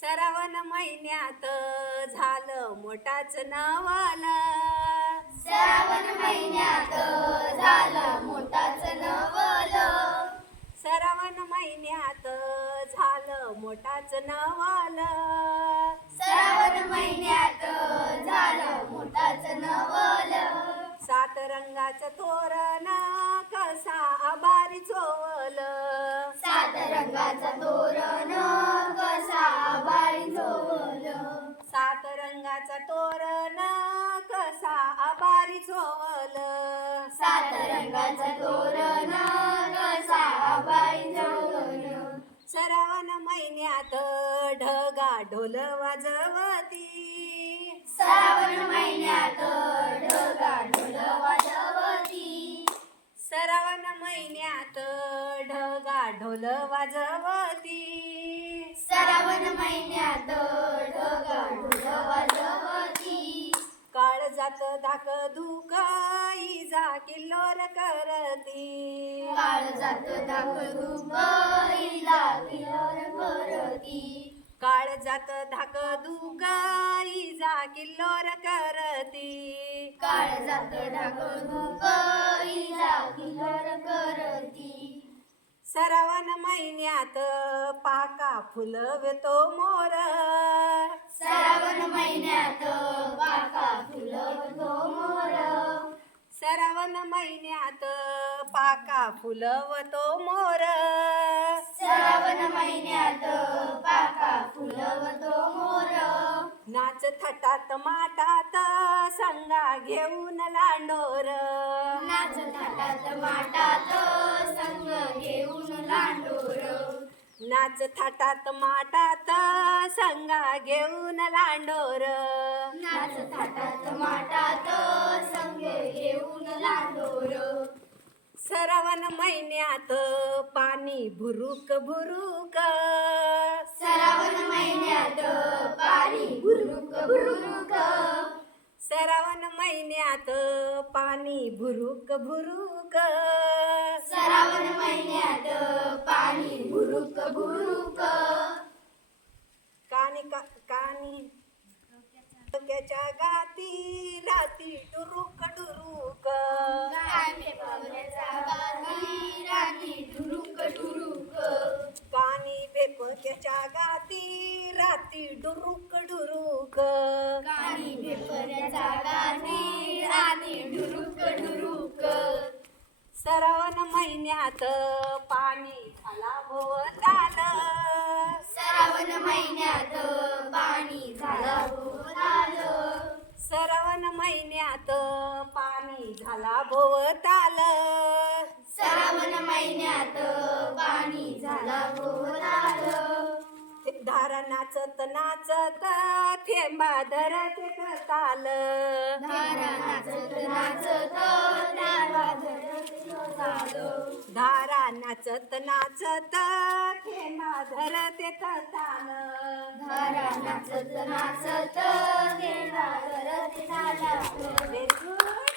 श्रावण महिन्यात झालं मोठाच नवल. श्रावण महिन्यात झालं मोठाच नवल. श्रावण महिन्यात झालं मोठाच नवल. श्रावण महिन्यात झालं मोठाच नवल. सात रंगाचं तोरण कसा आभारी चोवल. सात रंगाचा तोरण कसा आभाळी झोवल. सात रंगाचं तोरण कसा आभारी चोवल. सात रंगाचा तोरण कसा आभाळी झोवल. श्रावण महिन्यात ढगा ढोल वाजवती. श्रावण महिन्यात ढगा ढोल वाजवती. श्रावण महिन्यात ढगा ढोल वाजवती. श्रावण महिन्यात ढगा ढोल वाजवती. काळजात धाक धुक इजा किल्लोर करती. काळजात दाखलूक इजा किल्लोर करती. काळजात धाक धुक इजा किल्लोर करती. काळजात दाखलूक इजा किल्लोर करती. श्रावण महिन्यात पाका फुलवतो मोर. श्रावण महिन्यात पाका फुलवतो मोर. श्रावण महिन्यात पाका फुलवतो मोर. श्रावण महिन्यात पाका फुलवतो मोर. नाच थाटात माटात संगा घेऊन लांडोर. नाच थाटात माटात संग घेऊन लांडोर. नाच थाटात माटात संगा घेऊन लांडोर. नाच थाटात माटात संग घेऊन लांडोर. श्रावण महिन्यात पाणी भुरुक भुरुक. श्रावण महिन्यात पाणी भुरुक भुरुक. श्रावण महिन्यात पाणी भुरुक भुरुक. श्रावण महिन्यात पाणी भुरुक भुरुक. कानी डोक्याच्या गाती राती डुरुक डुरुक. कानी पावलाच्या गाती राती डुरुक डुरुक. कानी बेपक्याच्या गाती राती डुरुक डुरुक. कानी भेपर्याच्या गाती राती डुरुक डुरुक. श्रावण महिन्यात पाणी झाला भोवताल. श्रावण महिन्यात पाणी झालं भोवताल. श्रावण महिन्यात पाणी झाला भोवताल. श्रावण महिन्यात पाणी झालं भोवताल. धारा नाचत नाचत थेंबा धरत ताल. धारा नाचत नाचत धारा धरत ताल. धारा नाचत नाचत थेंबा धरत ताल. धारा नाचत नाचत धारा धरत ताल. Very good.